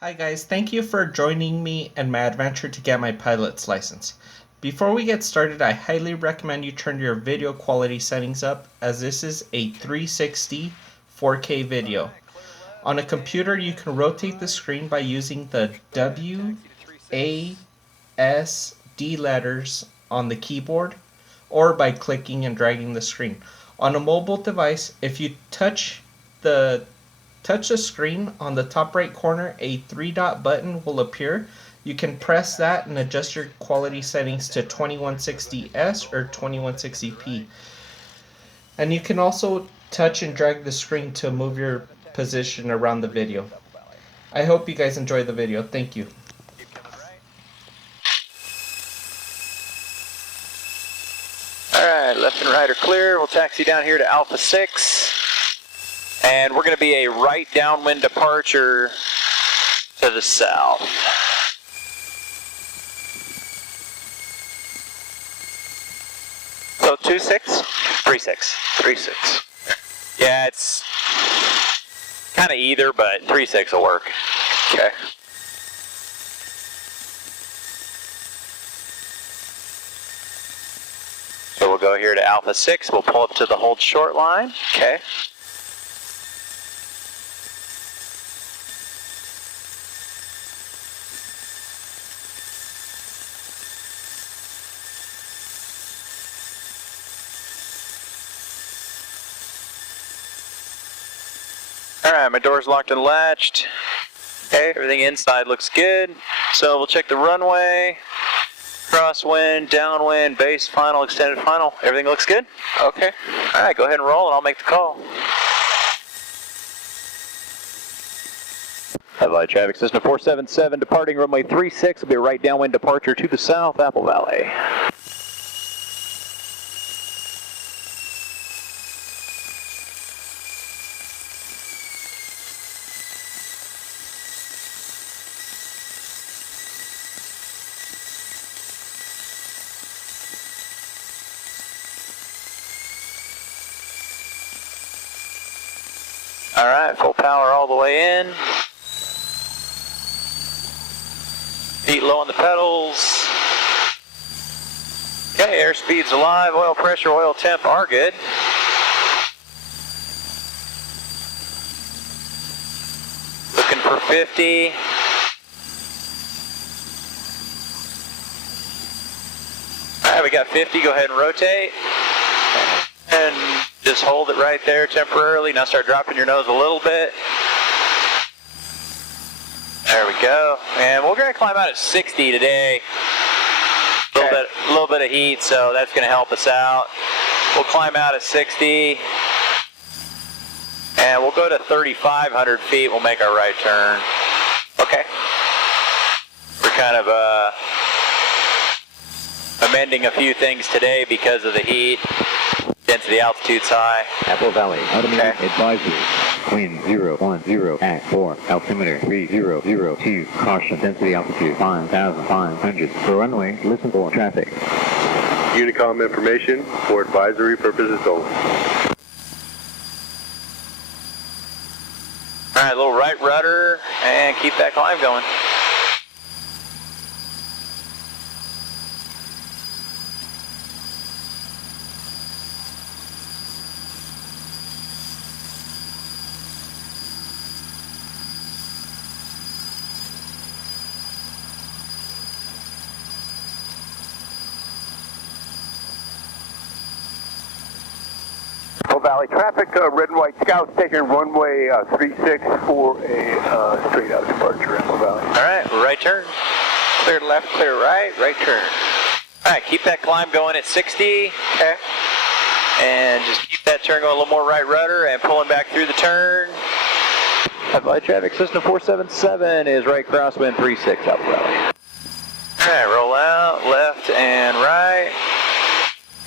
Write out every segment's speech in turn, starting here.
Hi guys, thank you for joining me in my adventure to get my pilot's license. Before we get started, I highly recommend you turn your video quality settings up as this is a 360 4K video. On a computer, you can rotate the screen by using the W, A, S, D letters on the keyboard or by clicking and dragging the screen. On a mobile device, if you touch the screen on the top right corner, a three-dot button will appear. You can press that and adjust your quality settings to 2160S or 2160p. And you can also touch and drag the screen to move your position around the video. I hope you guys enjoy the video. Thank you. Alright, left and right are clear. We'll taxi down here to Alpha 6. And we're going to be a right downwind departure to the south. So 26? 36. 36. Yeah, it's kind of either, but 36 will work. Okay. So we'll go here to Alpha 6. We'll pull up to the hold short line. Okay. Alright, my door's locked and latched. Okay, everything inside looks good. So we'll check the runway, crosswind, downwind, base, final, extended final. Everything looks good? Okay. Alright, go ahead and roll and I'll make the call. Headlight traffic, Cessna 477 departing runway 36 will be a right downwind departure to the south, Apple Valley. Alright, full power all the way in. Feet low on the pedals. Okay, airspeed's alive, oil pressure, oil temp are good. Looking for 50. Alright, we got 50, go ahead and rotate. And just hold it right there temporarily. Now start dropping your nose a little bit. There we go. And we're going to climb out at 60 today. A little bit of heat, so that's going to help us out. We'll climb out at 60. And we'll go to 3,500 feet. We'll make our right turn. Okay. We're kind of amending a few things today because of the heat. Density altitude's high. Apple Valley, automated advisory. Wind 010 at 4, altimeter 3002, caution, density altitude 5,500. For runway, listen for traffic. Unicom information for advisory purposes only. Alright, a little right rudder, and keep that climb going. Apple Valley traffic, red and white scouts taking runway 36 for a straight out departure, Apple Valley. Alright, right turn. Clear left, clear right, right turn. Alright, keep that climb going at 60. Okay. And just keep that turn going a little more right rudder and pulling back through the turn. Headlight traffic, Cessna 477 is right crosswind 36 Apple Valley. Alright, roll out, left and right.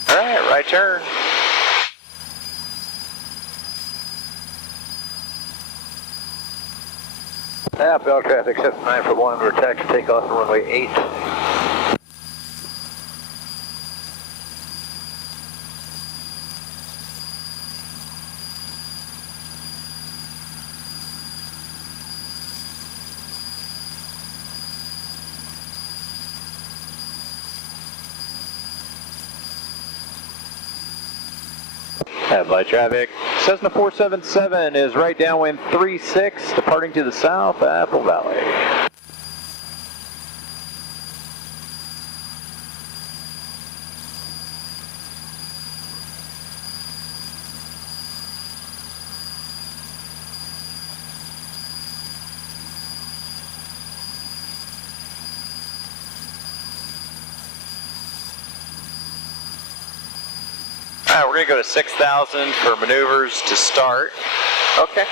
Alright, right turn. Bell traffic, 79 for 1, we're taxi takeoff on runway 8. Valley traffic. Cessna 477 is right downwind 36, departing to the south, Apple Valley. Alright, we're going to go to 6,000 for maneuvers to start. Okay.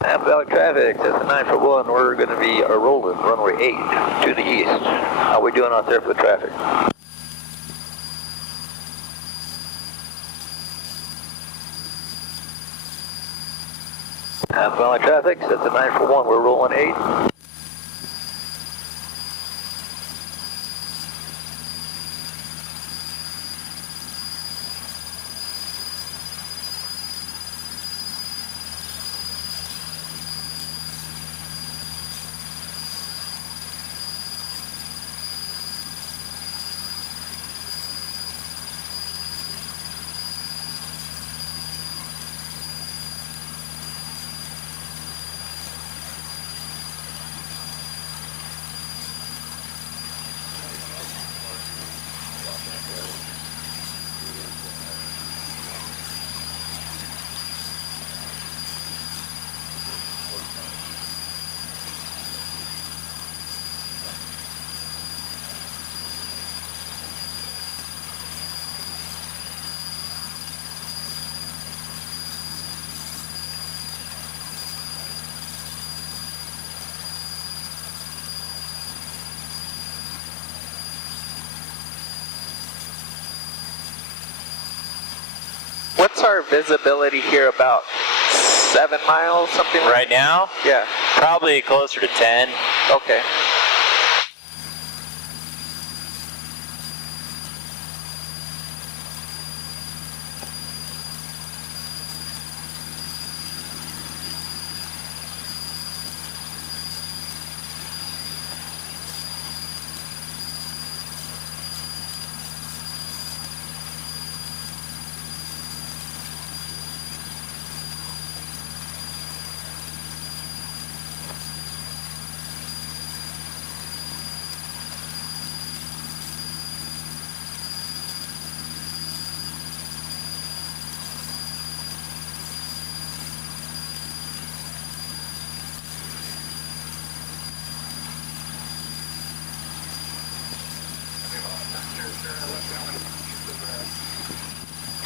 Apple Valley traffic, Cessna 941, we're going to be rolling runway 8 to the east. How we doing out there for the traffic? Apple Valley traffic, Cessna 941, we're rolling 8. What's our visibility here? About 7 miles, something like Right now, that? Yeah. probably closer to 10. Okay.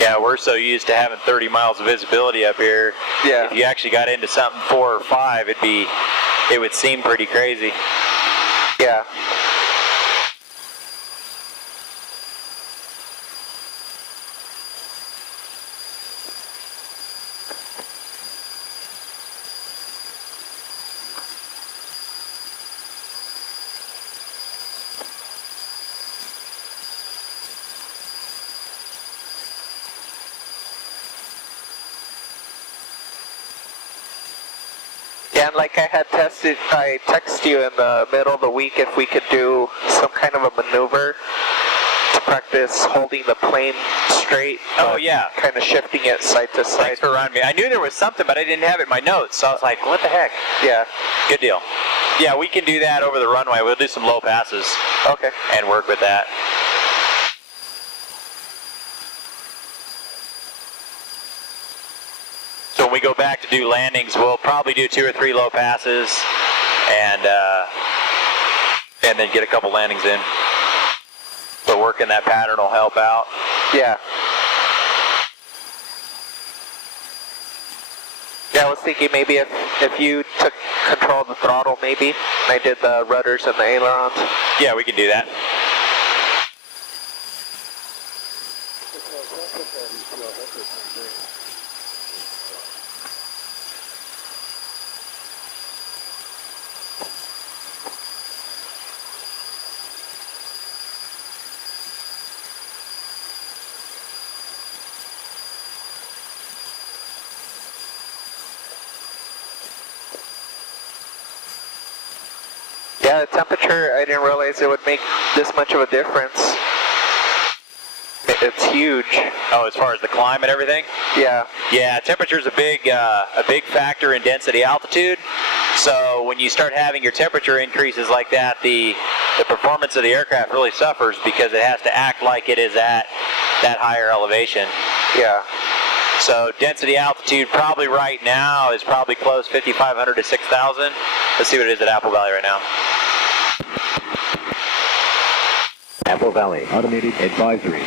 Yeah, we're so used to having 30 miles of visibility up here. Yeah. If you actually got into something 4 or 5, it would seem pretty crazy. Yeah. Yeah, and like I texted you in the middle of the week if we could do some kind of a maneuver to practice holding the plane straight. Oh, yeah. Kind of shifting it side to side. Thanks for reminding me. I knew there was something, but I didn't have it in my notes, so I was like, what the heck? Yeah. Good deal. Yeah, we can do that over the runway. We'll do some low passes. Okay. And work with that. So when we go back to do landings, we'll probably do 2 or 3 low passes and then get a couple landings in. But working that pattern will help out. Yeah. Yeah, I was thinking maybe if you took control of the throttle, maybe, and I did the rudders and the ailerons. Yeah, we can do that. Yeah, the temperature, I didn't realize it would make this much of a difference. It's huge. Oh, as far as the climb and everything? Yeah. Yeah, temperature's a big factor in density altitude. So when you start having your temperature increases like that, the performance of the aircraft really suffers because it has to act like it is at that higher elevation. Yeah. So density altitude probably right now is probably close 5,500 to 6,000. Let's see what it is at Apple Valley right now. Apple Valley, automated advisory.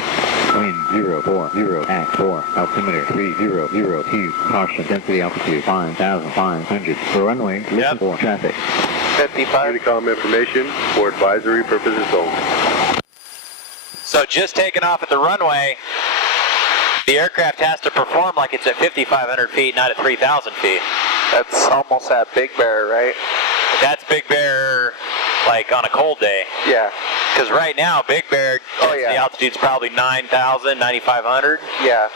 Wind 040 at 4, altimeter 3002, caution, density altitude 5,500. For runway, listen for traffic. 55. Unicom information for advisory purposes only. So just taking off at the runway, the aircraft has to perform like it's at 5,500 feet, not at 3,000 feet. That's almost at Big Bear, right? That's Big Bear, like on a cold day. Yeah. Because right now, Big Bear, the altitude's probably 9,000, 9,500. Yeah.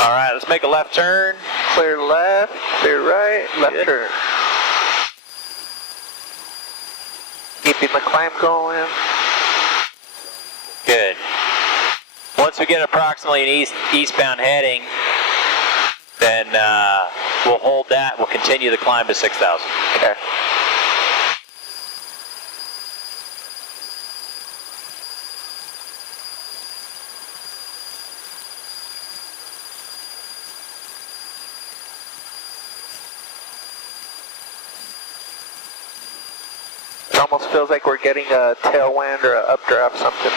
All right, let's make a left turn. Clear left, clear right, left Good. turn. Keeping the climb going. Good. Once we get approximately an eastbound heading, then we'll hold that. We'll continue the climb to 6,000. Okay. It almost feels like we're getting a tailwind or an updraft something.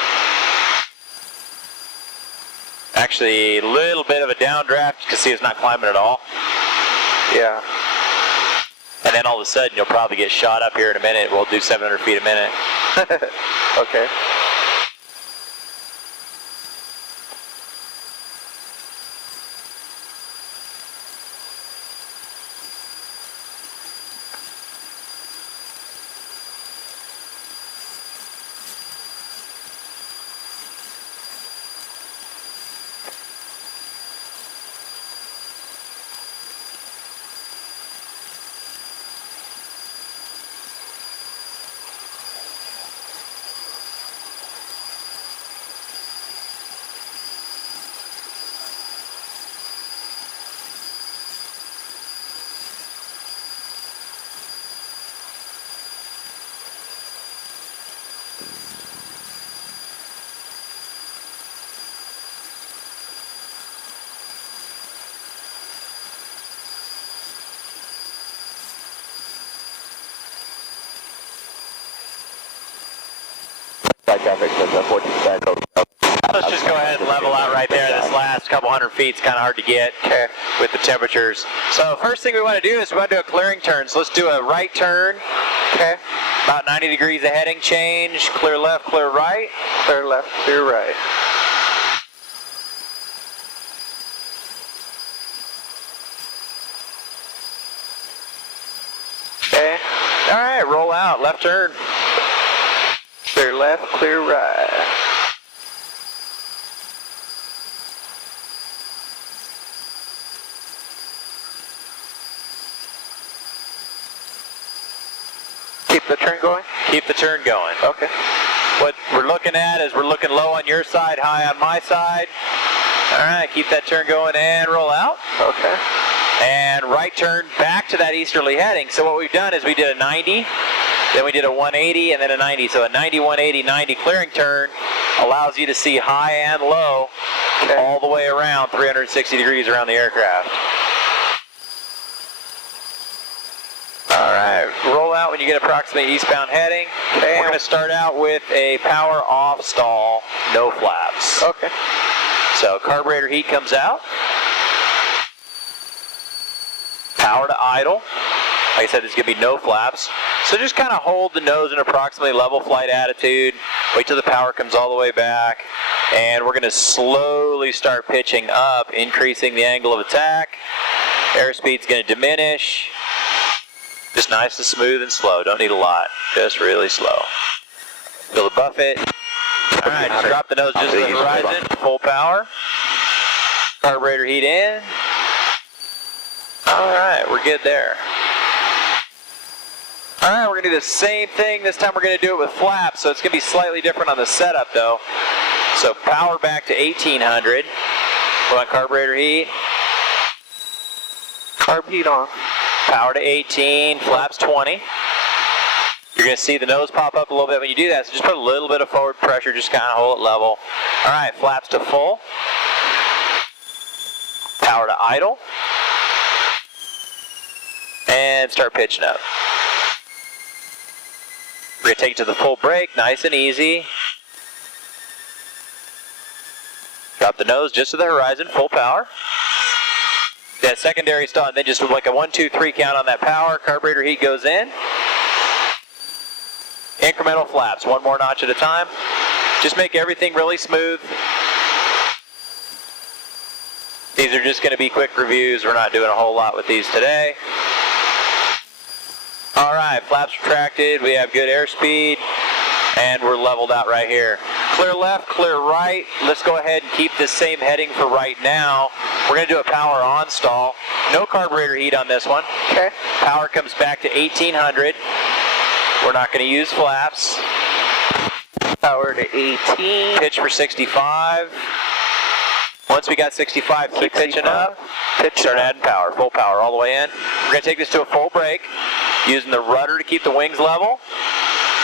Actually, a little bit of a downdraft. You can see it's not climbing at all. Yeah. And then all of a sudden, you'll probably get shot up here in a minute. We'll do 700 feet a minute. Okay. Traffic says 14 back over. Let's just go ahead and level out right there. This last couple hundred feet is kind of hard to get with the temperatures. So first thing we want to do is we want to do a clearing turn. So let's do a right turn. Okay. About 90 degrees of heading change. Clear left, clear right. Clear left, clear right. Okay. All right, roll out. Left turn. Clear left, clear right. Keep the turn going? Keep the turn going. Okay. What we're looking at is we're looking low on your side, high on my side. All right, keep that turn going and roll out. Okay. And right turn back to that easterly heading. So what we've done is we did a 90, then we did a 180, and then a 90. So a 90, 180, 90 clearing turn allows you to see high and low all the way around 360 degrees around the aircraft. All right, roll out when you get approximately eastbound heading. Okay, we're going to start out with a power off stall, no flaps. Okay. So carburetor heat comes out. Power to idle. Like I said, there's going to be no flaps. So just kind of hold the nose in approximately level flight attitude. Wait till the power comes all the way back. And we're going to slowly start pitching up, increasing the angle of attack. Airspeed's going to diminish. Just nice and smooth and slow. Don't need a lot. Just really slow. Feel the buffet. All right, just drop the nose just to the horizon. Full power. Carburetor heat in. All right, we're good there. All right, we're going to do the same thing. This time we're going to do it with flaps, so it's going to be slightly different on the setup, though. So power back to 1800. We're on carburetor heat. Carb heat on. Power to 18, flaps 20. You're going to see the nose pop up a little bit when you do that, so just put a little bit of forward pressure, just kind of hold it level. All right, flaps to full. Power to idle. And start pitching up. We're going to take it to the full brake, nice and easy. Drop the nose just to the horizon, full power. That secondary stall, and then just like a 1, 2, 3 count on that power. Carburetor heat goes in. Incremental flaps, one more notch at a time. Just make everything really smooth. These are just going to be quick reviews. We're not doing a whole lot with these today. All right, flaps retracted. We have good airspeed, and we're leveled out right here. Clear left, clear right. Let's go ahead and keep this same heading for right now. We're going to do a power on stall. No carburetor heat on this one. Okay. Power comes back to 1800. We're not going to use flaps. Power to 18. Pitch for 65. Once we got 65, keep pitching up. Start adding power, full power all the way in. We're going to take this to a full brake, using the rudder to keep the wings level.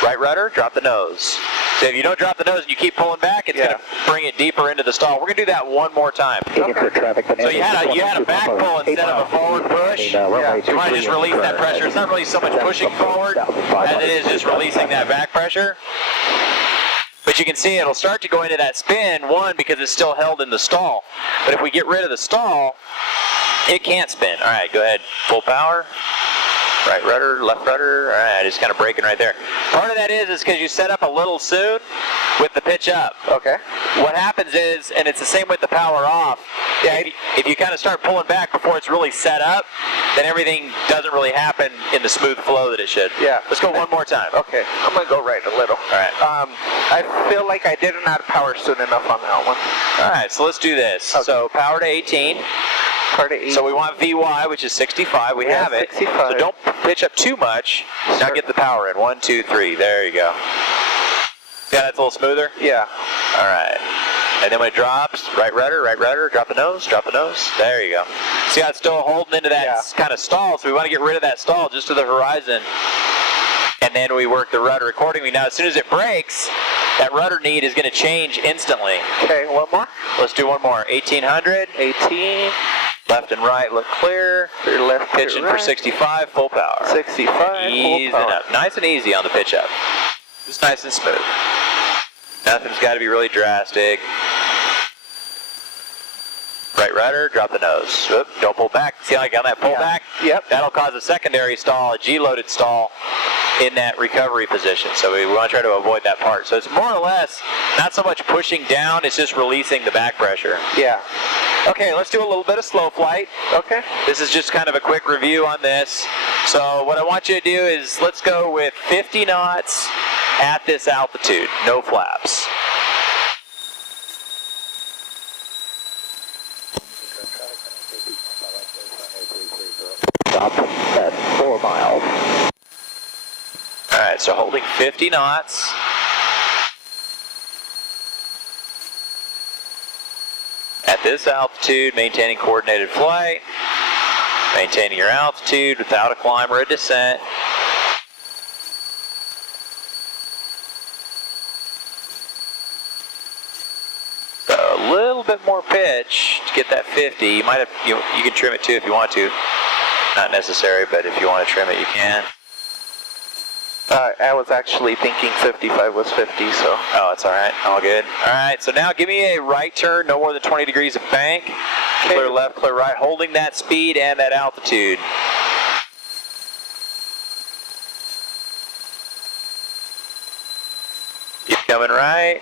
Right rudder, drop the nose. So if you don't drop the nose and you keep pulling back, it's going to bring it deeper into the stall. We're going to do that one more time. Okay. So you had a back pull instead of a forward push. So you want to just release that pressure. It's not really so much pushing forward as it is just releasing that back pressure. But you can see it'll start to go into that spin, one, because it's still held in the stall. But if we get rid of the stall, it can't spin. All right, go ahead, full power. Right rudder, left rudder. All right, just kind of braking right there. Part of that is because you set up a little soon with the pitch up. Okay. What happens is, and it's the same with the power off, if you kind of start pulling back before it's really set up, then everything doesn't really happen in the smooth flow that it should. Yeah. Let's go one more time. Okay. I'm going to go right a little. All right. I feel like I didn't add power soon enough on that one. All right, so let's do this. Okay. So power to 18. Power to 18. So we want VY, which is 65. We have it. 65. So don't pitch up too much. Now get the power in. 1, 2, 3. There you go. Yeah, that's a little smoother? Yeah. All right. And then when it drops, right rudder, drop the nose. There you go. See how it's still holding into that kind of stall, so we want to get rid of that stall just to the horizon. And then we work the rudder accordingly. Now, as soon as it breaks, that rudder need is going to change instantly. Okay, one more. Let's do one more. 1800. 18. Left and right look clear. Clear left, clear Pitching right. for 65, full power. 65, Easing full power. up. Nice and easy on the pitch up. Just nice and smooth. Nothing's got to be really drastic. Right rudder, drop the nose. Oop, don't pull back. See like on that pull back? Yep. That'll cause a secondary stall, a G-loaded stall in that recovery position. So we want to try to avoid that part. So it's more or less not so much pushing down, it's just releasing the back pressure. Yeah. Okay, let's do a little bit of slow flight. Okay. This is just kind of a quick review on this. So what I want you to do is let's go with 50 knots at this altitude, no flaps. Stop at 4 miles. All right, so holding 50 knots. At this altitude, maintaining coordinated flight, maintaining your altitude without a climb or a descent. So a little bit more pitch to get that 50. You might have, you can trim it too if you want to. Not necessary, but if you want to trim it, you can. I was actually thinking 55 was 50, so. Oh, it's all right. All good. All right, so now give me a right turn, no more than 20 degrees of bank. Okay. Clear left, clear right, holding that speed and that altitude. Keep coming right.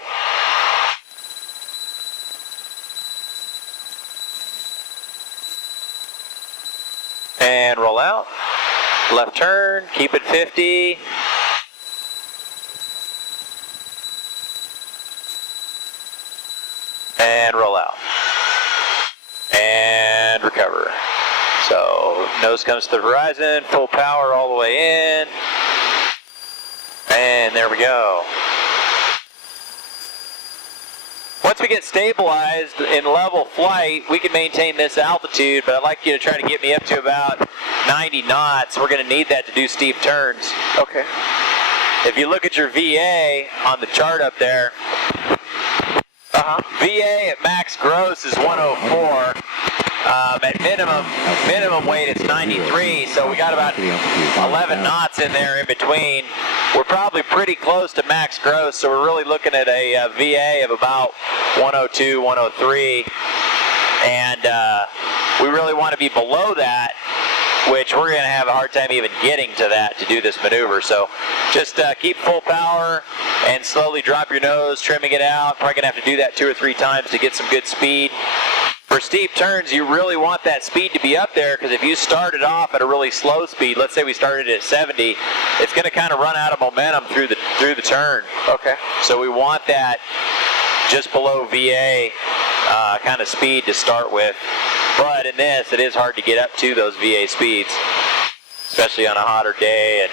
And roll out. Left turn, keep it 50. And roll out. And recover. So nose comes to the horizon, full power all the way in. And there we go. Once we get stabilized in level flight, we can maintain this altitude, but I'd like you to try to get me up to about 90 knots. We're going to need that to do steep turns. Okay. If you look at your VA on the chart up there, VA at max gross is 104. At minimum weight it's 93, so we got about 11 knots in there in between. We're probably pretty close to max gross, so we're really looking at a VA of about 102, 103, and we really want to be below that, which we're going to have a hard time even getting to that to do this maneuver. So just keep full power and slowly drop your nose, trimming it out. Probably going to have to do that 2 or 3 times to get some good speed. For steep turns, you really want that speed to be up there, because if you started off at a really slow speed, let's say we started at 70, it's going to kind of run out of momentum through the turn. Okay. So we want that just below VA kind of speed to start with. But in this, it is hard to get up to those VA speeds, especially on a hotter day and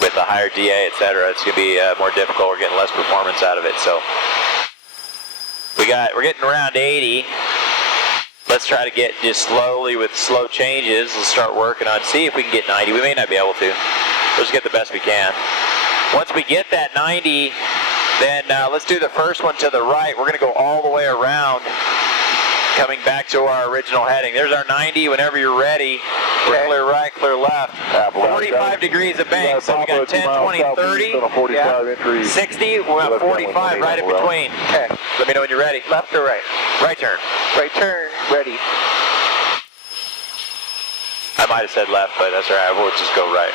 with a higher DA, etc. It's going to be more difficult. We're getting less performance out of it. So we're getting around 80. Let's try to get just slowly with slow changes. Let's start working on, see if we can get 90. We may not be able to. We'll just get the best we can. Once we get that 90, then let's do the first one to the right. We're going to go all the way around, coming back to our original heading. There's our 90 whenever you're ready. We're clear right, clear left. 45 degrees of bank, so we got 10, 20, 30, 60, we'll have 45 right in between. Okay. Let me know when you're ready. Left or right? Right turn. Right turn, ready. I might have said left, but that's all right. We'll just go right.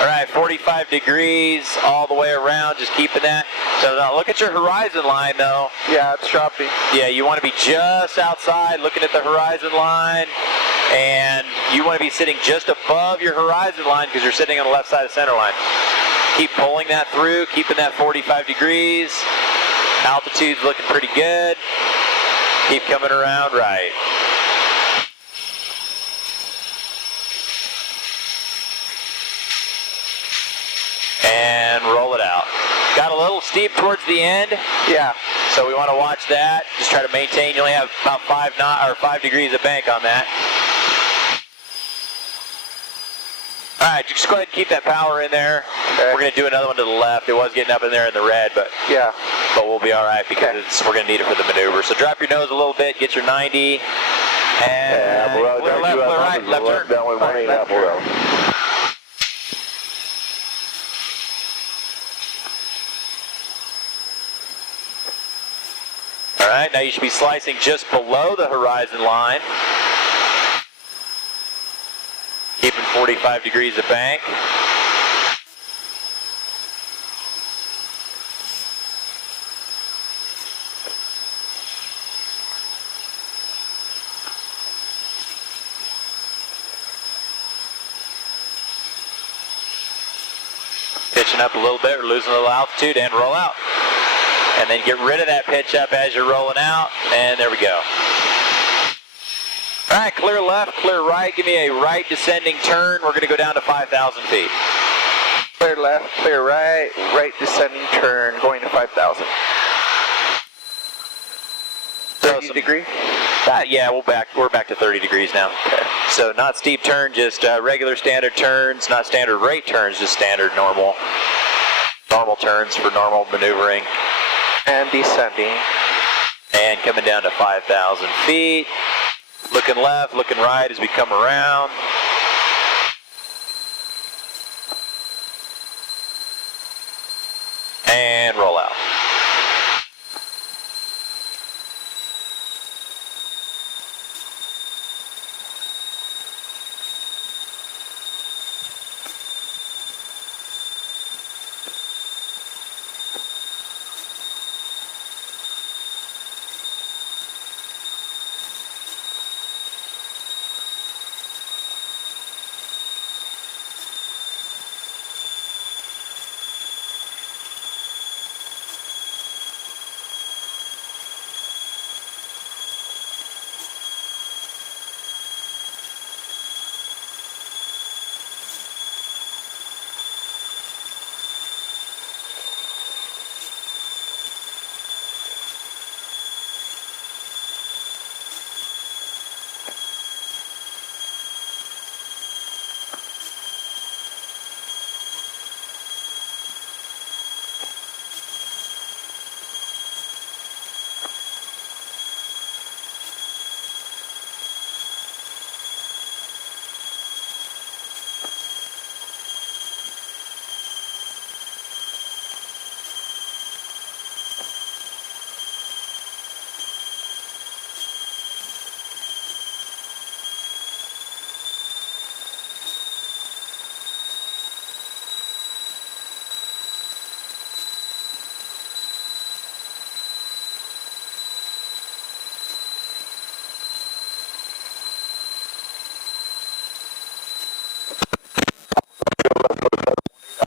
All right, 45 degrees all the way around, just keeping that. So now look at your horizon line, though. Yeah, it's dropping. Yeah, you want to be just outside looking at the horizon line, and you want to be sitting just above your horizon line because you're sitting on the left side of center line. Keep pulling that through, keeping that 45 degrees. Altitude's looking pretty good. Keep coming around right. And roll it out. Got a little steep towards the end. Yeah. So we want to watch that. Just try to maintain. You only have about 5 degrees of bank on that. All right, just go ahead and keep that power in there. Okay. We're going to do another one to the left. It was getting up in there in the red, but we'll be all right because we're going to need it for the maneuver. So drop your nose a little bit, get your 90, and clear left, clear right, left turn. Downwind 1.5 All right, now you should be slicing just below the horizon line. Keeping 45 degrees of bank. Pitching up a little bit, we're losing a little altitude, and roll out. And then get rid of that pitch up as you're rolling out, and there we go. All right, clear left, clear right. Give me a right descending turn. We're going to go down to 5,000 feet. Clear left, clear right, right descending turn, going to 5,000. 30 degree? Yeah, we're back to 30 degrees now. Okay. So not steep turn, just regular standard turns, not standard rate turns, just standard normal turns for normal maneuvering. And descending. And coming down to 5,000 feet. Looking left, looking right as we come around. And roll out.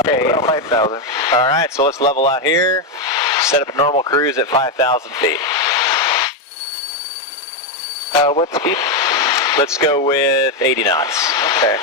Okay, 5,000. All right, so let's level out here. Set up a normal cruise at 5,000 feet. What speed? Let's go with 80 knots. Okay.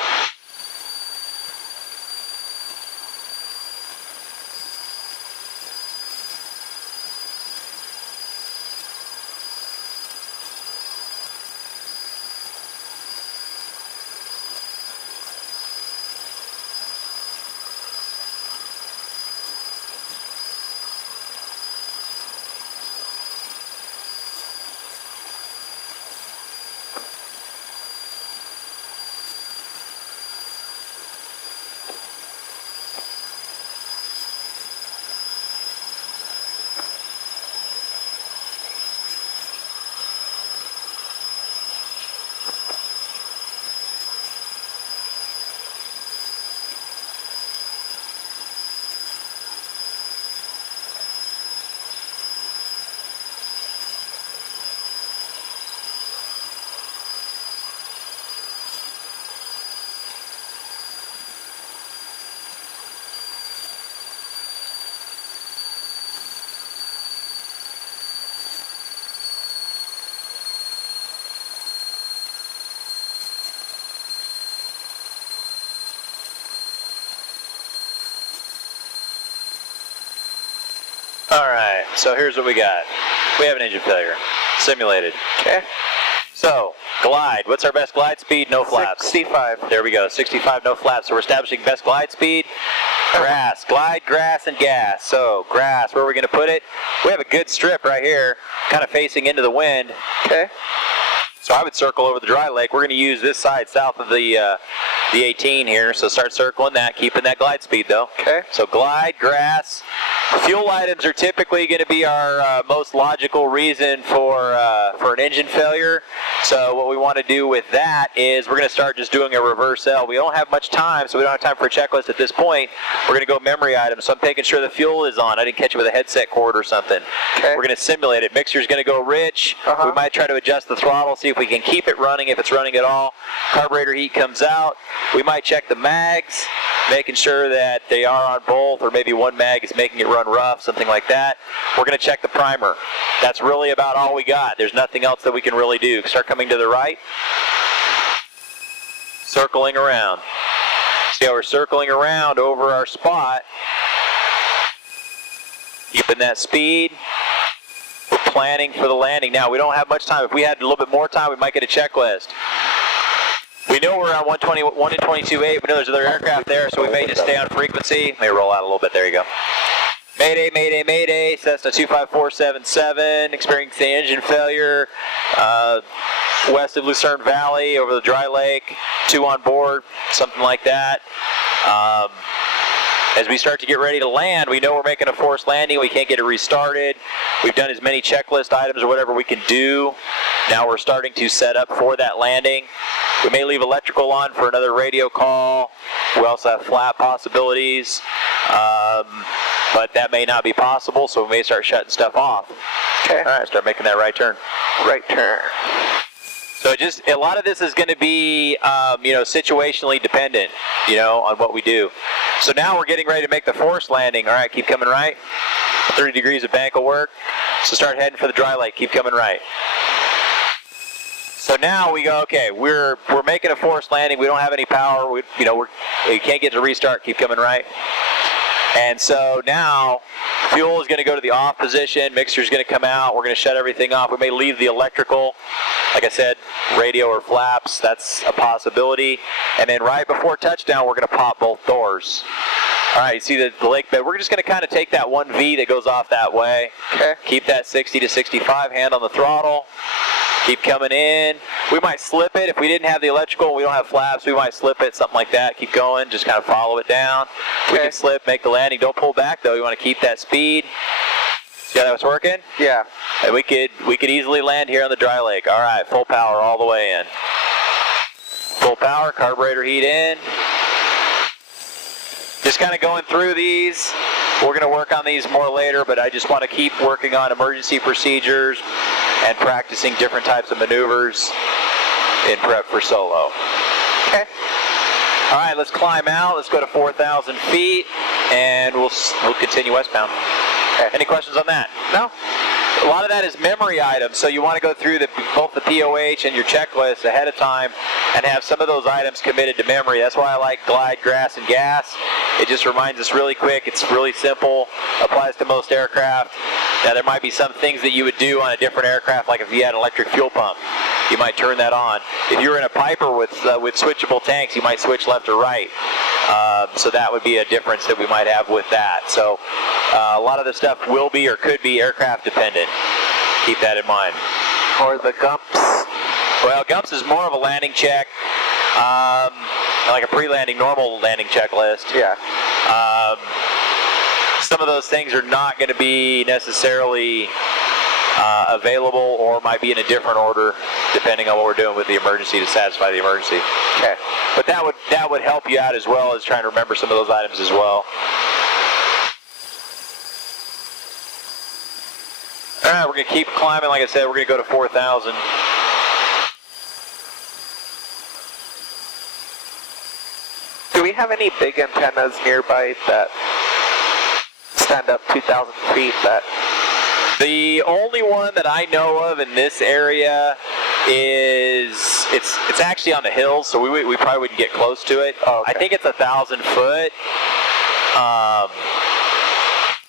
All right, so here's what we got. We have an engine failure, simulated. Okay. So, glide. What's our best glide speed? No flaps. 65. There we go, 65, no flaps. So we're establishing best glide speed. Grass, glide, grass, and gas. So, grass, where are we going to put it? We have a good strip right here, kind of facing into the wind. Okay. So I would circle over the dry lake. We're going to use this side south of the 18 here. So start circling that, keeping that glide speed though. Okay. So glide, grass. Fuel items are typically going to be our most logical reason for an engine failure. So what we want to do with that is we're going to start just doing a reverse L. We don't have much time, so we don't have time for a checklist at this point. We're going to go memory items. So I'm making sure the fuel is on. I didn't catch it with a headset cord or something. Okay. We're going to simulate it. Mixer's going to go rich. We might try to adjust the throttle, see if we can keep it running, if it's running at all. Carburetor heat comes out. We might check the mags. making sure that they are on both, or maybe one mag is making it run rough, something like that. We're going to check the primer. That's really about all we got. There's nothing else that we can really do. Start coming to the right. Circling around. See how we're circling around over our spot. Keeping that speed. We're planning for the landing. Now, we don't have much time. If we had a little bit more time, we might get a checklist. We know we're on 1 to 22.8. We know there's other aircraft there, so we may just stay on frequency. May roll out a little bit. There you go. Mayday, mayday, mayday. Cessna 25477. Experiencing engine failure. West of Lucerne Valley, over the dry lake. 2 on board, something like that. As we start to get ready to land, we know we're making a forced landing. We can't get it restarted. We've done as many checklist items or whatever we can do. Now we're starting to set up for that landing. We may leave electrical on for another radio call. We also have flap possibilities, but that may not be possible, so we may start shutting stuff off. Okay. All right, start making that right turn. Right turn. So just a lot of this is going to be, situationally dependent, on what we do. So now we're getting ready to make the forced landing. All right, keep coming right. 30 degrees of bank will work. So start heading for the dry lake. Keep coming right. So now we go, okay, we're making a forced landing. We don't have any power. We can't get to restart. Keep coming right. And so now fuel is going to go to the off position. Mixer is going to come out. We're going to shut everything off. We may leave the electrical. Like I said, radio or flaps, that's a possibility. And then right before touchdown, we're going to pop both doors. All right, you see the lake bed. We're just going to kind of take that 1V that goes off that way. Okay. Keep that 60 to 65, hand on the throttle. Keep coming in. We might slip it. If we didn't have the electrical, we don't have flaps, we might slip it, something like that. Keep going, just kind of follow it down. Okay. We can slip, make the landing. Don't pull back though. You want to keep that speed. See how that was working? Yeah. And we could easily land here on the dry lake. All right, full power all the way in. Full power, carburetor heat in. Just kind of going through these. We're going to work on these more later, but I just want to keep working on emergency procedures and practicing different types of maneuvers in prep for solo. Okay. All right, let's climb out. Let's go to 4,000 feet, and we'll continue westbound. Okay. Any questions on that? No? A lot of that is memory items, so you want to go through both the POH and your checklist ahead of time and have some of those items committed to memory. That's why I like glide, grass, and gas. It just reminds us really quick. It's really simple. Applies to most aircraft. Now, there might be some things that you would do on a different aircraft, like if you had an electric fuel pump. You might turn that on. If you were in a Piper with switchable tanks, you might switch left or right. So that would be a difference that we might have with that. So a lot of the stuff will be or could be aircraft dependent. Keep that in mind. Or the gumps. Well, gumps is more of a landing check, like a pre-landing, normal landing checklist. Yeah. Some of those things are not going to be necessarily available, or might be in a different order depending on what we're doing with the emergency to satisfy the emergency. Okay. But that would help you out as well as trying to remember some of those items as well. All right, we're going to keep climbing. Like I said, we're going to go to 4,000. Do we have any big antennas nearby that stand up 2,000 feet that... The only one that I know of in this area is, it's actually on the hills, so we probably wouldn't get close to it. Oh, okay. I think it's 1,000 foot.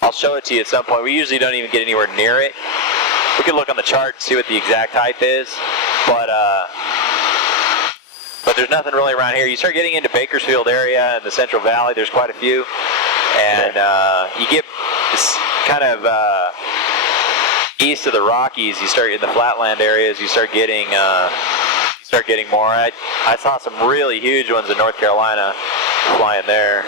I'll show it to you at some point. We usually don't even get anywhere near it. We can look on the chart and see what the exact height is, but there's nothing really around here. You start getting into Bakersfield area and the Central Valley, there's quite a few, and you get this kind of east of the Rockies, you start in the flatland areas, you start getting more. I saw some really huge ones in North Carolina flying there.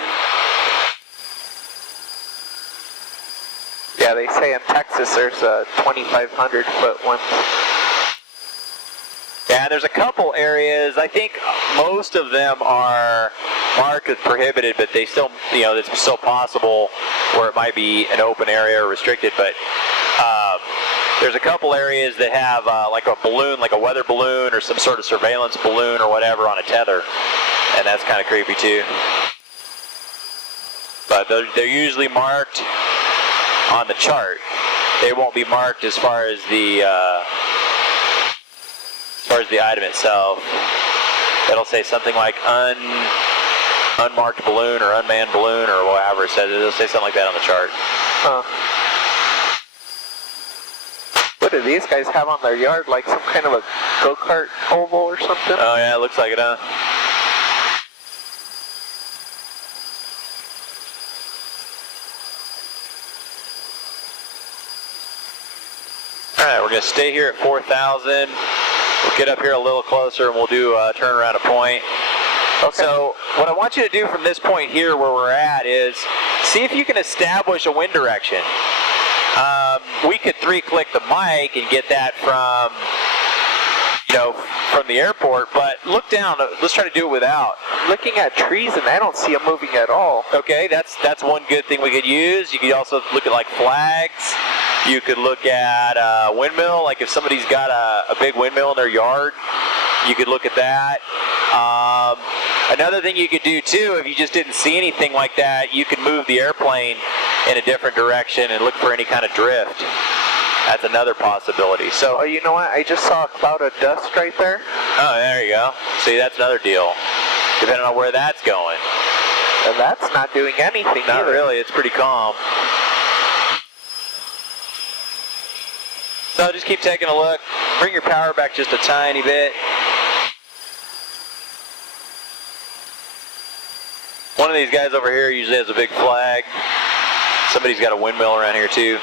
Yeah, they say in Texas there's a 2,500 foot one. Yeah, there's a couple areas. I think most of them are marked as prohibited, but they still, it's still possible where it might be an open area or restricted. But there's a couple areas that have like a balloon, like a weather balloon or some sort of surveillance balloon or whatever on a tether, and that's kind of creepy too. but they're usually marked on the chart. They won't be marked as far as the item itself. It'll say something like unmarked balloon or unmanned balloon or whatever it says. It'll say something like that on the chart. Huh. What do these guys have on their yard? Like some kind of a go-kart oval or something? Oh yeah, it looks like it, huh? Alright, we're going to stay here at 4,000. We'll get up here a little closer and we'll do a turn around a point. Okay. So what I want you to do from this point here where we're at is see if you can establish a wind direction. We could 3-click the mic and get that from, from the airport, but look down. Let's try to do it without. Looking at trees and I don't see them moving at all. Okay, that's one good thing we could use. You could also look at like flags. You could look at a windmill, like if somebody's got a big windmill in their yard, you could look at that. Another thing you could do too, if you just didn't see anything like that, you could move the airplane in a different direction and look for any kind of drift. That's another possibility. So, oh, you know what? I just saw a cloud of dust right there. Oh, there you go. See, that's another deal. Depending on where that's going. And that's not doing anything Not either. really. It's pretty calm. So just keep taking a look. Bring your power back just a tiny bit. One of these guys over here usually has a big flag. Somebody's got a windmill around here too.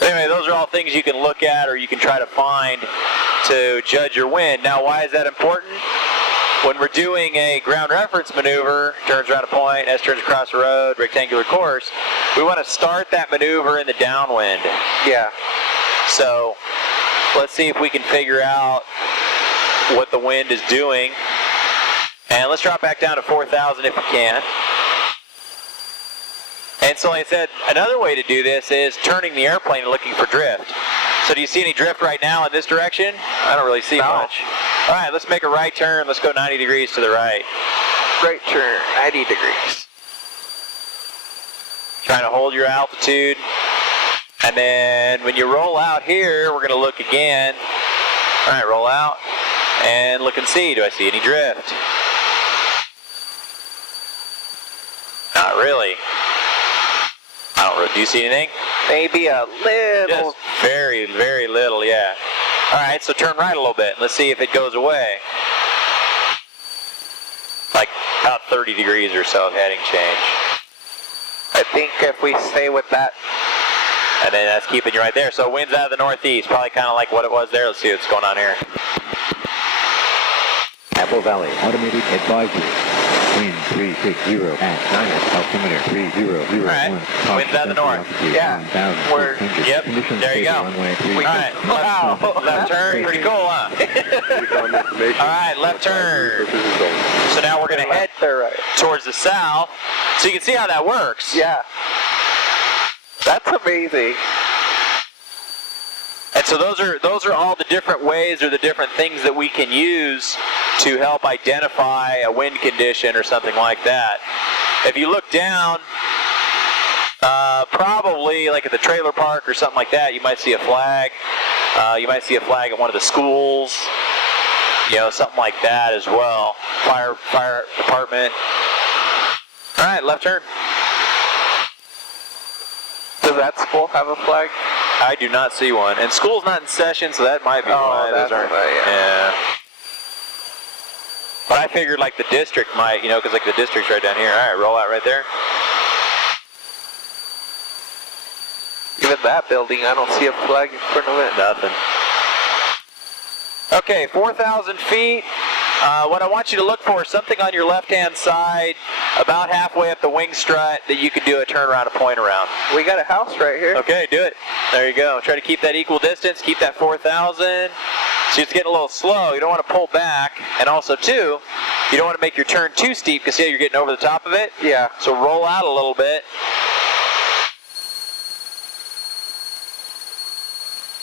But anyway, those are all things you can look at or you can try to find to judge your wind. Now, why is that important? When we're doing a ground reference maneuver, turns around a point, S turns across the road, rectangular course, we want to start that maneuver in the downwind. Yeah. So let's see if we can figure out what the wind is doing. And let's drop back down to 4,000 if we can. And so like I said, another way to do this is turning the airplane and looking for drift. So do you see any drift right now in this direction? I don't really see much. All right, let's make a right turn. Let's go 90 degrees to the right. Right turn, 90 degrees. Trying to hold your altitude. And then when you roll out here, we're going to look again. All right, roll out. And look and see. Do I see any drift? Not really. I don't really. Do you see anything? Maybe a little. Just very, very little, yeah. All right, so turn right a little bit. Let's see if it goes away. Like about 30 degrees or so of heading change. I think if we stay with that. And then that's keeping you right there. So wind's out of the northeast, probably kind of like what it was there. Let's see what's going on here. Apple Valley, automated advisory. Wind 360 at 9, altimeter 3001. All right, wind's out of the north. Yeah, we're, yep, there you go. All right, left turn, pretty cool, huh? All right, left turn. So now we're going to head towards the south. So you can see how that works. Yeah. That's amazing. And so those are all the different ways or the different things that we can use to help identify a wind condition or something like that. If you look down, probably like at the trailer park or something like that, you might see a flag. You might see a flag at one of the schools, something like that as well. Fire department. All right, left turn. Does that school have a flag? I do not see one. And school's not in session, so that might be why those aren't. Yeah. But I figured like the district might, because like the district's right down here. All right, roll out right there. Even that building, I don't see a flag in front of it. Nothing. Okay, 4,000 feet. What I want you to look for is something on your left-hand side, about halfway up the wing strut, that you can do a turn around, a point around. We got a house right here. Okay, do it. There you go. Try to keep that equal distance. Keep that 4,000. So it's getting a little slow. You don't want to pull back. And also, too, you don't want to make your turn too steep because, you're getting over the top of it. Yeah. So roll out a little bit.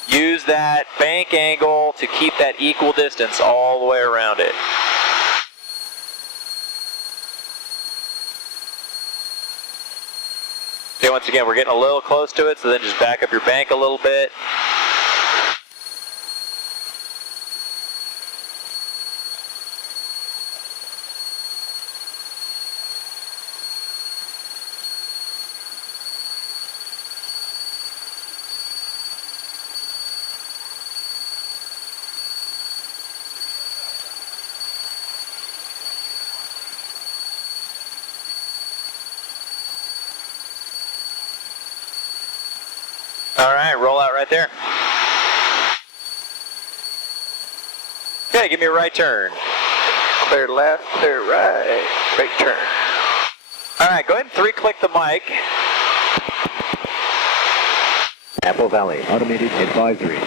Use that bank angle to keep that equal distance all the way around it. once again, we're getting a little close to it, so then just back up your bank a little bit. All right, roll out right there. Okay, give me a right turn. Clear left, clear right, right turn. All right, go ahead and 3-click the mic. Apple Valley, automated advisory.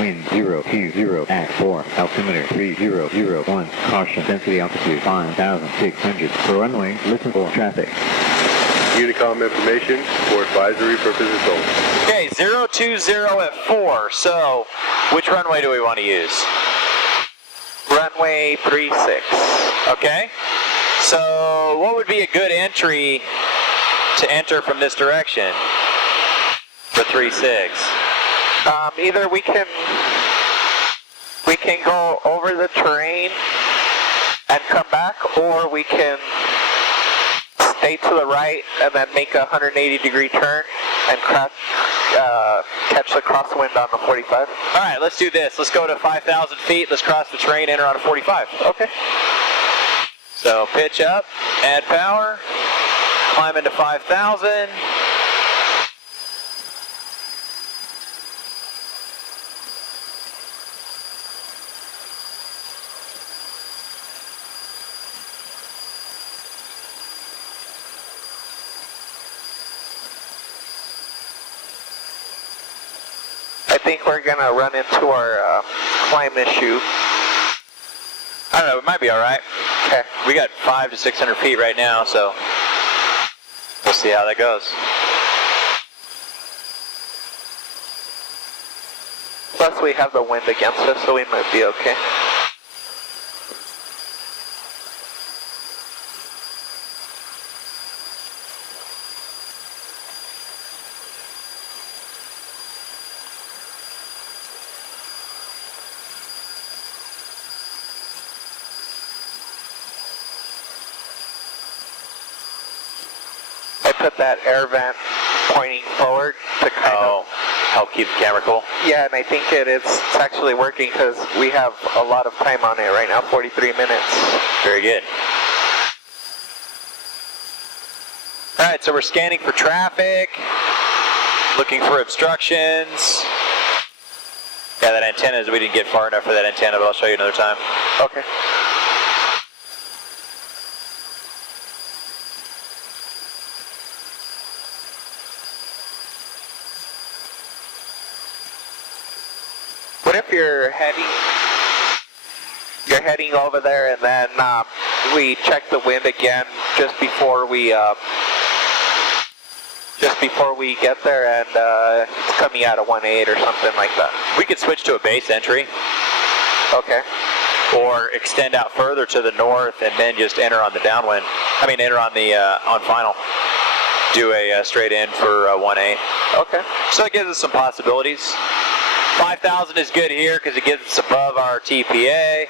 Wind 020 at 4, altimeter 3001, caution, density altitude 5,600. For runway, listen for traffic. Unicom information for advisory purposes only. Okay, 020 at 4. So, which runway do we want to use? Runway 36. Okay. So, what would be a good entry to enter from this direction for 36? Either we can go over the terrain and come back, or we can stay to the right and then make a 180-degree turn and catch the crosswind on the 45. All right, let's do this. Let's go to 5,000 feet. Let's cross the terrain, enter on a 45. Okay. So pitch up, add power, climb into 5,000. I think we're gonna run into our climb issue. I don't know, it might be all right. Okay. We got 500 to 600 feet right now, so we'll see how that goes. Plus we have the wind against us, so we might be okay. I put that air vent pointing forward to kind of... help keep the camera cool. Yeah, and I think it's actually working because we have a lot of time on it right now, 43 minutes. Very good. All right, so we're scanning for traffic, looking for obstructions. Yeah, that antenna is, we didn't get far enough for that antenna, but I'll show you another time. Okay. What if you're heading over there and then we check the wind again just before we get there, and it's coming out of 1.8 or something like that? We could switch to a base entry. Okay. Or extend out further to the north and then just enter on the downwind. I mean, enter on the on final. Do a straight in for 1.8. Okay. So it gives us some possibilities. 5,000 is good here because it gets us above our TPA.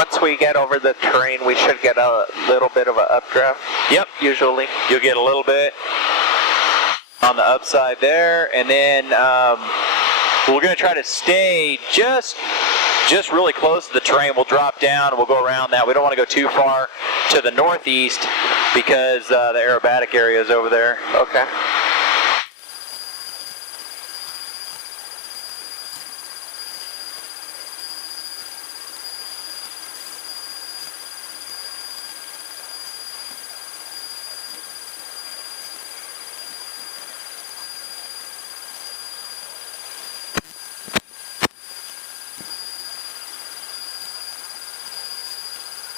once we get over the terrain, we should get a little bit of an updraft. Yep. Usually. You'll get a little bit on the upside there, and then we're going to try to stay just really close to the terrain. We'll drop down and we'll go around that. We don't want to go too far to the northeast because the aerobatic area is over there. Okay.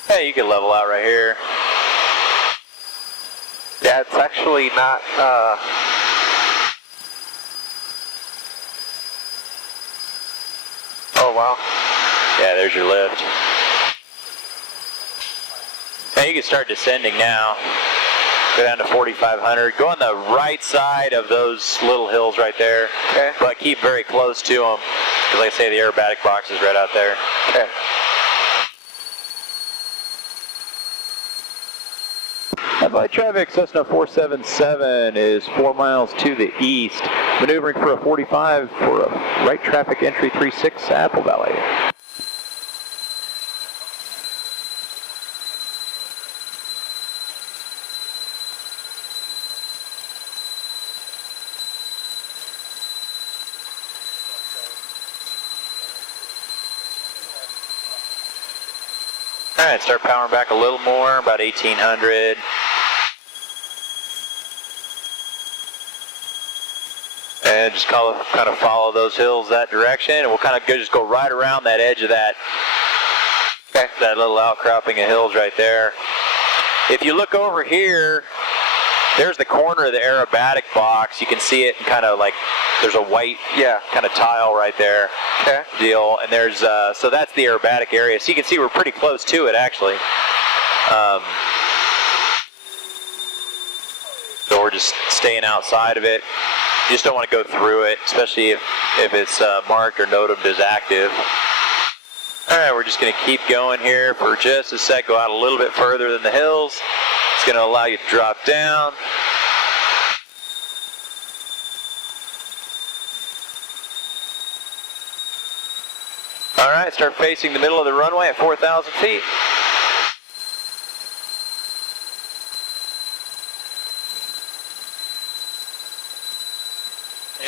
Hey, you can level out right here. Yeah, it's actually not, oh wow. Yeah, there's your lift. Now you can start descending now. Go down to 4,500. Go on the right side of those little hills right there. Okay. But keep very close to them. Because like I say, the aerobatic box is right out there. Okay. Flight traffic, Cessna 477 is 4 miles to the east. Maneuvering for a 45 for a right traffic entry 36 Apple Valley. All right, start powering back a little more, about 1,800. And just kind of follow those hills that direction, and we'll kind of just go right around that edge of that little outcropping of hills right there. If you look over here, there's the corner of the aerobatic box. You can see it, and kind of like there's a white kind of tile right there. Okay. Deal, and there's so that's the aerobatic area. So you can see we're pretty close to it actually. So we're just staying outside of it. You just don't want to go through it, especially if it's marked or noted as active. All right, we're just going to keep going here for just a sec. Go out a little bit further than the hills. It's going to allow you to drop down. All right, start facing the middle of the runway at 4,000 feet.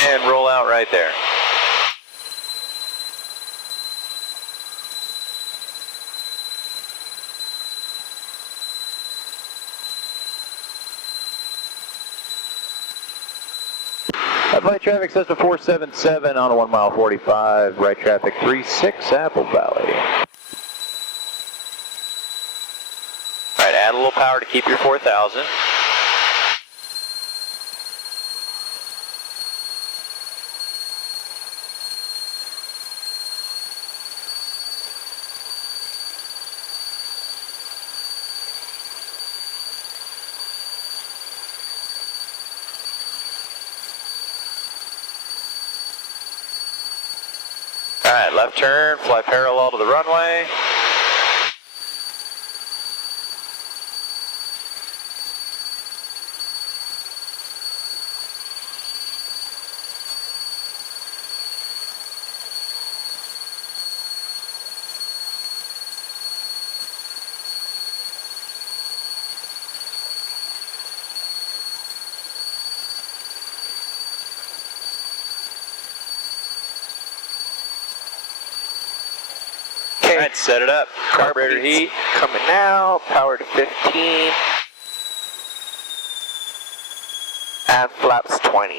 And roll out right there. Flight traffic Cessna 477 on a 1 mile 45, right traffic 36 Apple Valley. All right, add a little power to keep your 4,000. All right, left turn, fly parallel to the runway. All right, set it up. Carburetor heat. Coming now, power to 15. And flaps 20.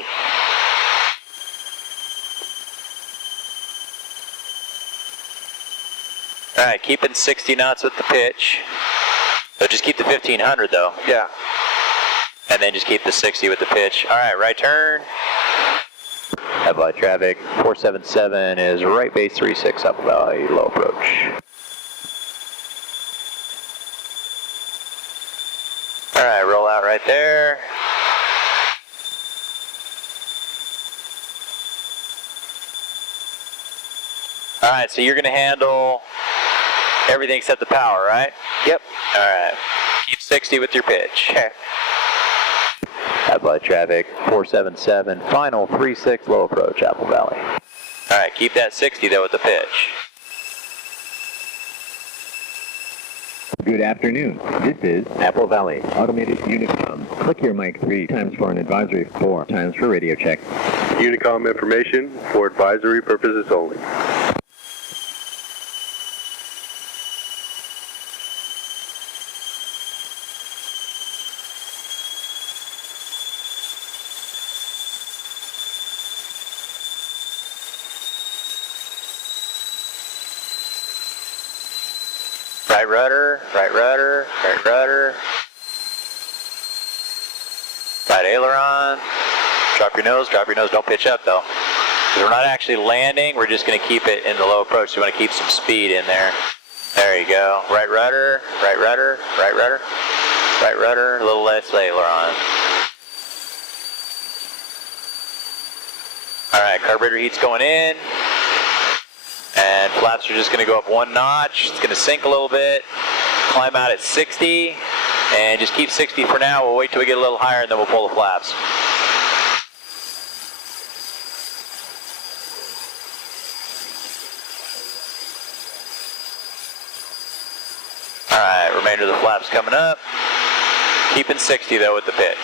All right, keeping 60 knots with the pitch. So just keep the 1500 though. Yeah. And then just keep the 60 with the pitch. All right, right turn. Headlight traffic 477 is right base 36 up valley, low approach. All right, roll out right there. All right, so you're going to handle Everything except the power, right? Yep. All right. Keep 60 with your pitch. Okay. Apple traffic 477, final 36, low approach, Apple Valley. All right, keep that 60 though with the pitch. Good afternoon. This is Apple Valley Automated Unicom. Click your mic 3 times for an advisory, 4 times for radio check. Unicom information for advisory purposes only. Right rudder, right rudder, right rudder. Right aileron. Drop your nose, don't pitch up though. 'Cause we're not actually landing, we're just going to keep it in the low approach. So we want to keep some speed in there. There you go. Right rudder, right rudder, right rudder, right rudder, a little less aileron. Alright, carburetor heat's going in. And flaps are just going to go up 1 notch. It's going to sink a little bit. Climb out at 60. And just keep 60 for now. We'll wait till we get a little higher and then we'll pull the flaps. Alright, remainder of the flaps coming up. Keeping 60 though with the pitch.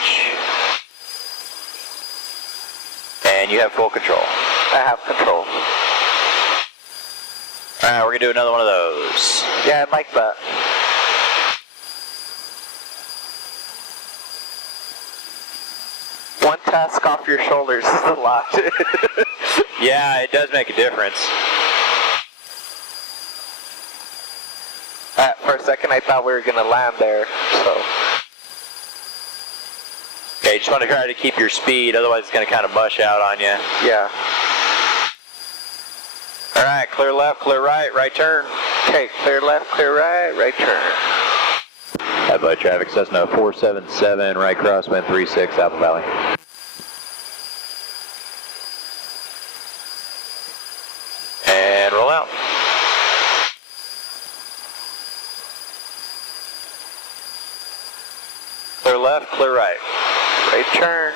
And you have full control. I have control. Alright, we're going to do another one of those. Yeah, I like that. One task off your shoulders is a lot. Yeah, it does make a difference. For a second I thought we were going to land there, so. Okay, you just want to try to keep your speed, otherwise it's going to kind of mush out on you. Yeah. Alright, clear left, clear right, right turn. Okay, clear left, clear right, right turn. Headlight traffic, Cessna 477, right crosswind 36, Apple Valley. And roll out. Clear left, clear right. Right turn.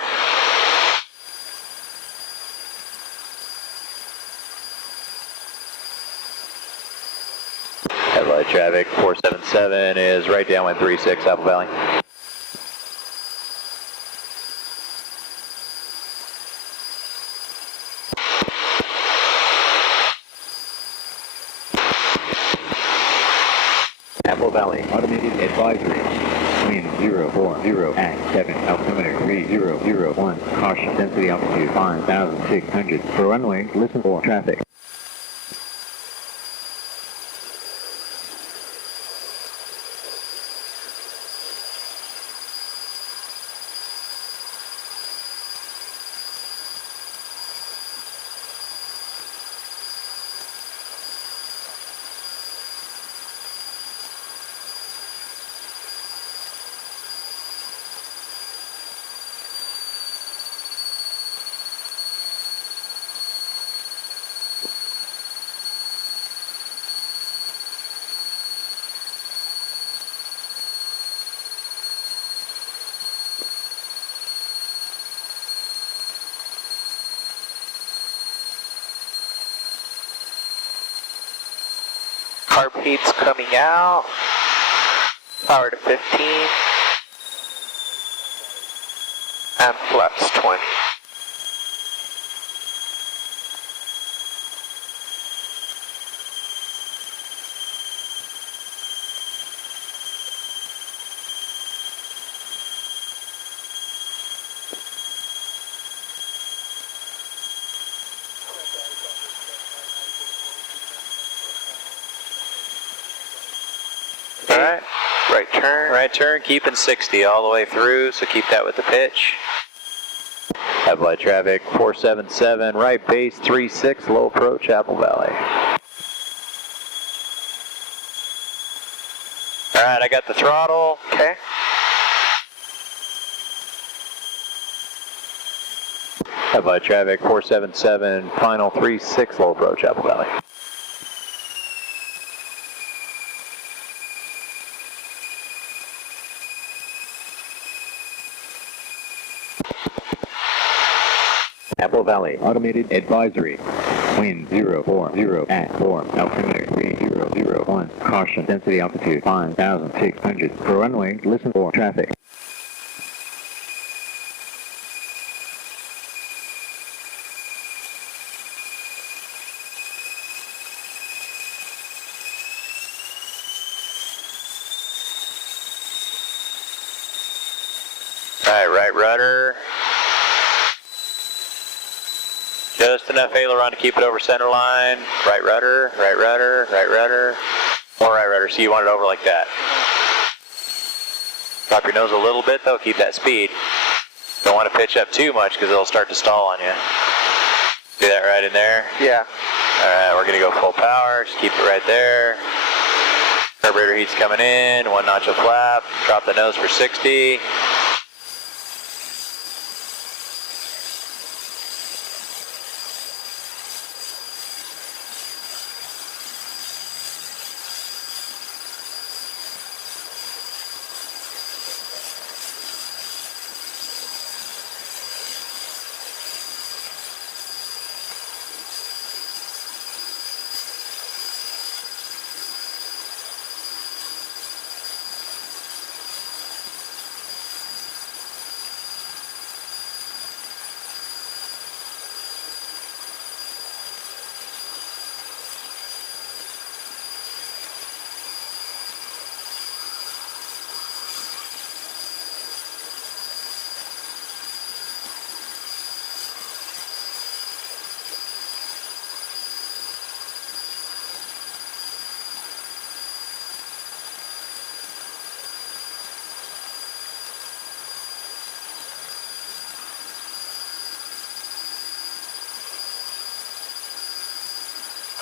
Headlight traffic 477 is right downwind 36, Apple Valley. Apple Valley Automated Advisory. Wind 040 at 7, altimeter 3001, caution, density altitude 5,600. For runway, listen for traffic. Carb heat's coming out. Power to 15. And flaps 20. Alright. Right turn. Right turn, keeping 60 all the way through, so keep that with the pitch. Headlight traffic 477, right base 36, low approach, Apple Valley. Alright, I got the throttle. Okay. Headlight traffic 477, final 36, low approach, Apple Valley. Apple Valley, automated advisory. Wind 040 at 4, altimeter 3001. Caution, density altitude 5,600. For runway, listen for traffic. Alright, right rudder. Just enough aileron to keep it over center line. Right rudder, right rudder, right rudder. More right rudder, so you want it over like that. Drop your nose a little bit though, keep that speed. Don't want to pitch up too much because it'll start to stall on you. See that right in there? Yeah. Alright, we're going to go full power, just keep it right there. Carburetor heat's coming in, 1 notch of flap, drop the nose for 60.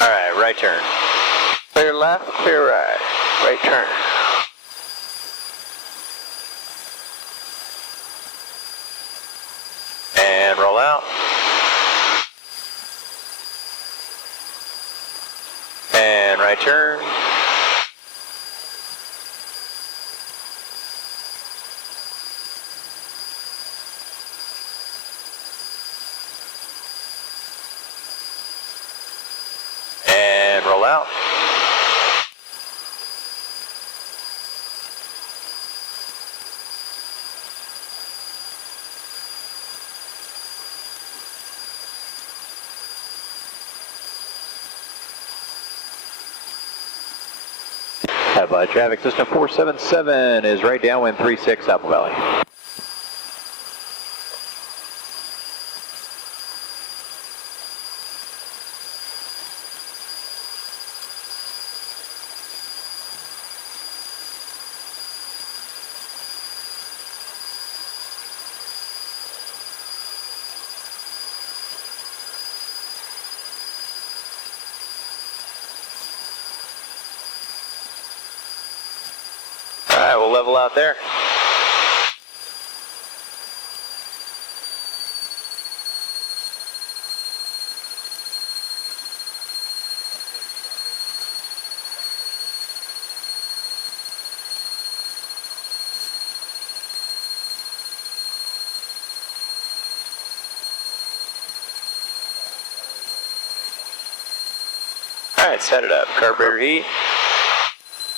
Alright, right turn. Clear left, clear right. Right turn. And roll out. And right turn. And roll out. Have traffic system 477 is right downwind 36 Apple Valley. Alright, we'll level out there. Alright, set it up. Carburetor heat.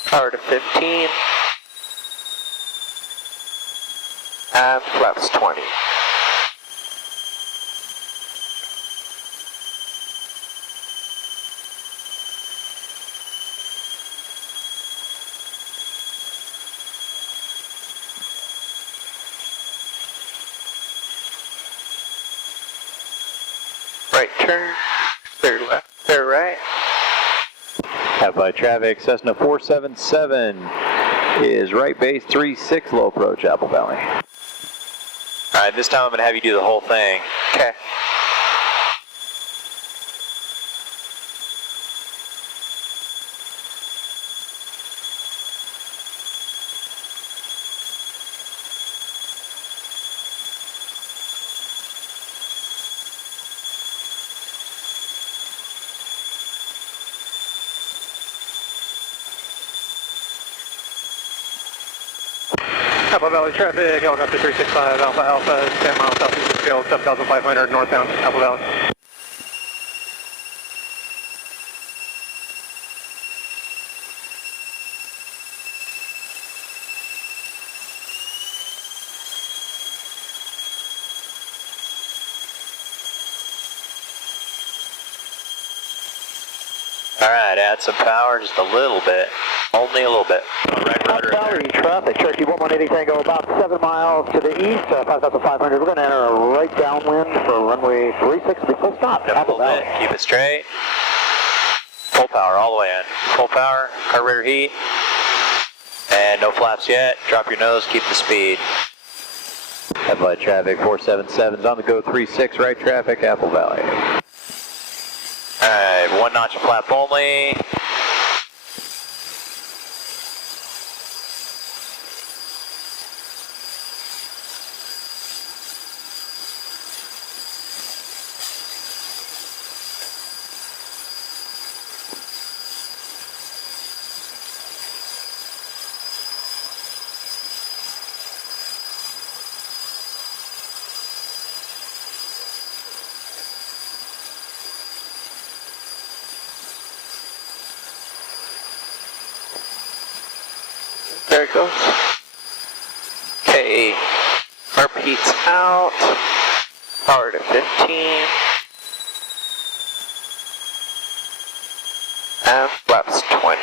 Power to 15. And flaps 20. Right turn, clear left, clear right. Have traffic Cessna 477 is right base 36 low approach Apple Valley. Alright, this time I'm going to have you do the whole thing. Okay. Apple Valley traffic, helicopter 365 Alpha Alpha, 10 miles southeast. Scale 7,500 northbound, Apple Valley. Alright, add some power just a little bit. Only a little bit. Right rudder in there. Valley traffic, Cherokee 118 Tango, about 7 miles to the east, 5,500. We're going to enter a right downwind for runway 36 to be full stop. Yep, Apple hold Valley. it. Keep it straight. Full power all the way in. Full power, carburetor heat. And no flaps yet. Drop your nose, keep the speed. Headlight traffic 477's on the go 36, right traffic, Apple Valley. Alright, 1 notch of flap only. There it goes. Okay, ARP heat's out. Power to 15. And flaps 20.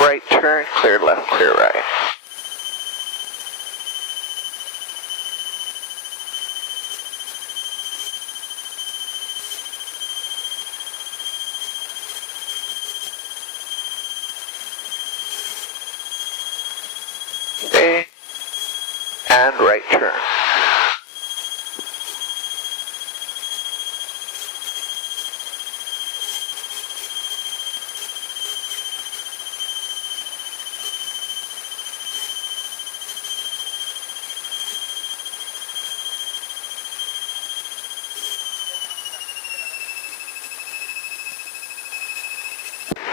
Right turn, clear left, clear right. Okay, and right turn.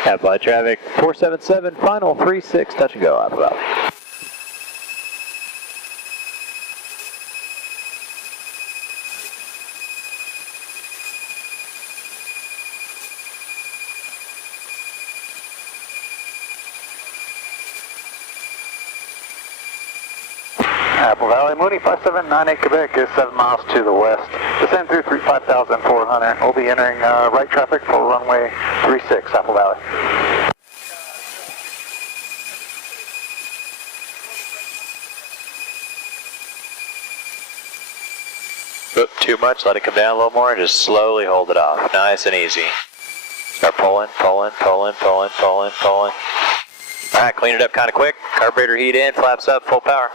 Headlight traffic 477, final 36, touch and go, Apple Valley. Apple Valley, Mooney 5798 Quebec is 7 miles to the west. Descend through 5,400. We'll be entering right traffic for runway 36, Apple Valley. Oop, too much, let it come down a little more and just slowly hold it off. Nice and easy. Start pulling, pulling, pulling, pulling, pulling, pulling. Alright, clean it up kind of quick. Carburetor heat in, flaps up, full power.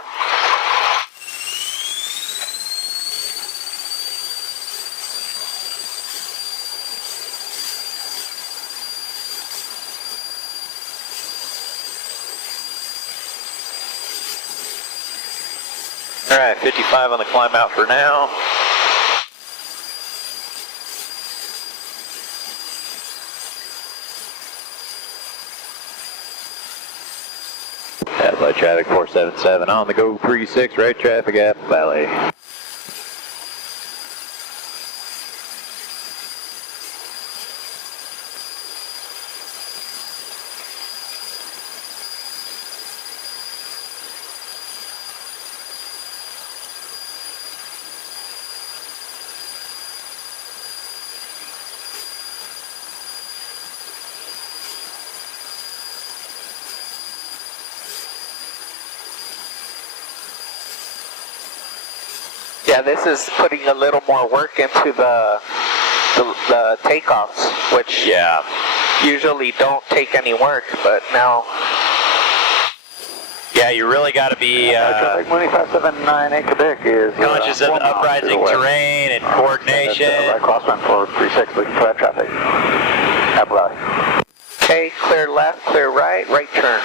Alright, 55 on the climb out for now. Headlight traffic 477 on the go 36, right traffic, Apple Valley. Yeah, this is putting a little more work into the takeoffs, which usually don't take any work, but now. Yeah, you really got to be Traffic Mooney 5798 Quebec is conscious of 4 the miles to uprising west. terrain and coordination. Right crosswind for 36, looking for that traffic. Apple Valley. Okay, clear left, clear right, right turn.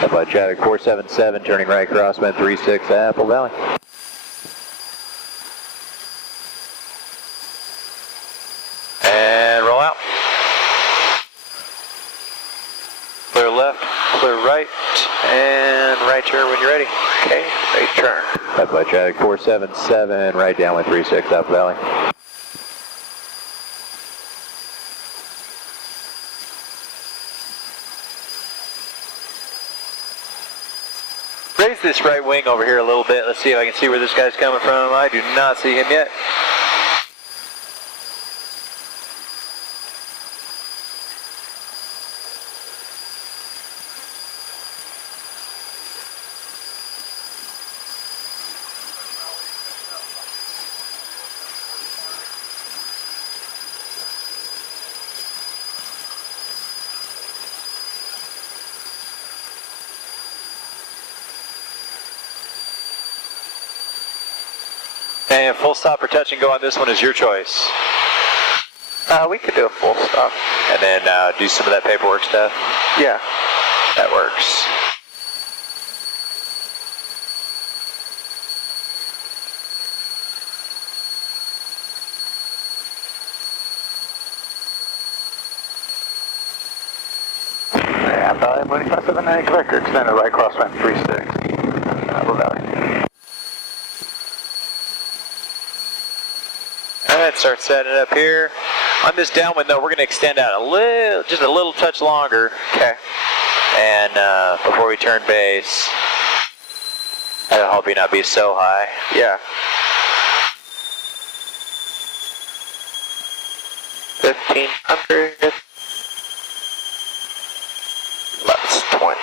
Headlight traffic 477, turning right crosswind 36, Apple Valley. clear right, and right turn when you're ready. Okay, right turn. Left by traffic 477, right down with 36 Apple Valley. Raise this right wing over here a little bit. Let's see if I can see where this guy's coming from. I do not see him yet. And full stop or touch and go on this one is your choice. We could do a full stop. And then do some of that paperwork stuff. Yeah. That works. Yeah, Valley, moving 579 Quebec, extended right crosswind 36. Apple Valley. Alright, start setting it up here. On this downwind though, we're going to extend out a little, just a little touch longer. Okay. And before we turn base, I hope you not be so high. Yeah. 1500. That's 20.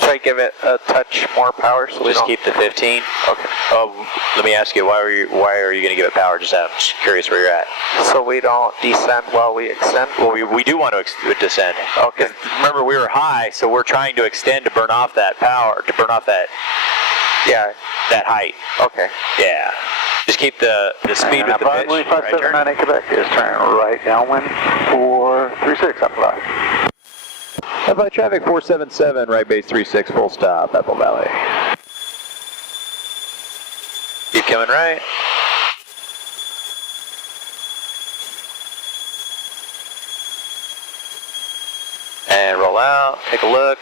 Try to give it a touch more power so we Just don't... keep the 15. Okay. Oh, let me ask you, why are you going to give it power? Just I'm just curious where you're at. So we don't descend while we extend? Well, we do want to descend. Okay. Remember, we were high, so we're trying to extend to burn off that power, to burn off that Yeah. height. Okay. Yeah. Just keep the speed with the pitch. Moving Right turn. 579 Quebec is turning right downwind 436 Apple Valley. Left by traffic 477, right base 36, full stop, Apple Valley. Keep coming right. And roll out, take a look.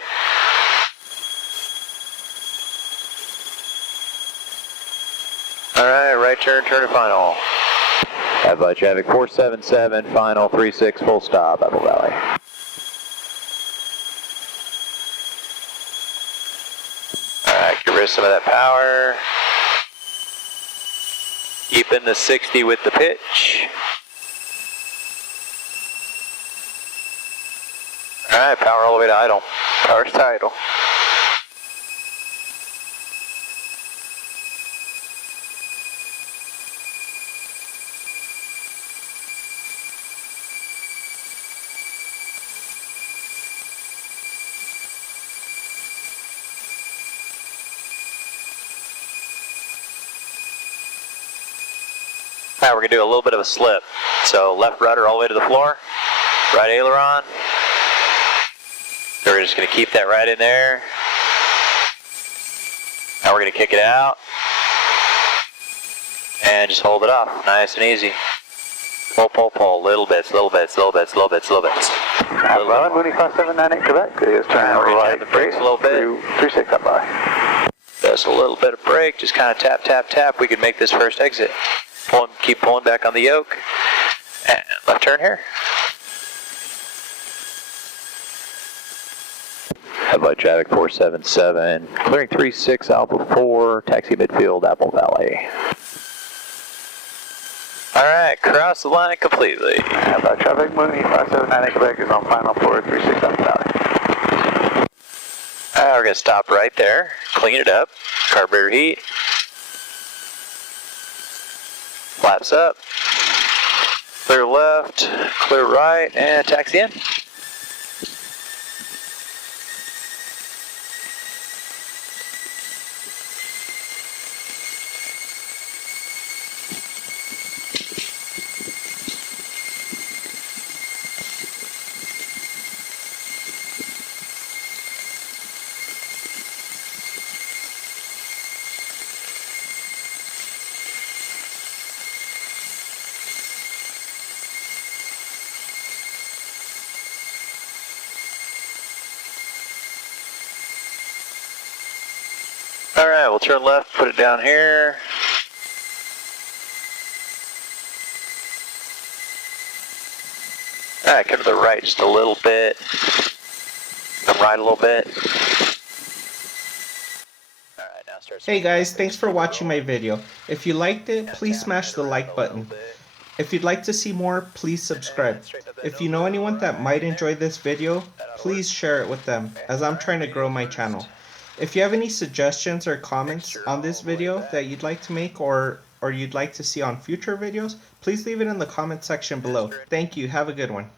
Alright, right turn, turn to final. Left by traffic 477, final 36, full stop, Apple Valley. Alright, get rid of some of that power. Keeping the 60 with the pitch. Alright, power all the way to idle. Power's to idle. Now we're going to do a little bit of a slip. So left rudder all the way to the floor, right aileron. So we're just going to keep that right in there. Now we're going to kick it out. And just hold it off, nice and easy. Pull, pull, pull, little bits, little bits, little bits, little bits, little bits. Apple Valley, moving 579 Quebec is turning We're gonna right tap the brakes a little bit. 36 Apple Valley. Just a little bit of brake, just kind of tap, tap, tap. We can make this first exit. Keep pulling back on the yoke. And left turn here. Head by traffic 477, clearing 36 Alpha 4, taxi midfield, Apple Valley. Alright, cross the line completely. About traffic moving 579 Quebec is on final 436 Apple Valley. We're going to stop right there, clean it up, carburetor heat. Flaps up, clear left, clear right, and taxi in. turn left, put it down here. Alright, come to the right just a little bit. Come right a little bit. Alright, now start. Hey guys, thanks for watching my video. If you liked it, please smash the like button. If you'd like to see more, please subscribe. If you know anyone that might enjoy this video, please share it with them, as I'm trying to grow my channel. If you have any suggestions or comments on this video that you'd like to make or you'd like to see on future videos, please leave it in the comment section below. Thank you, have a good one.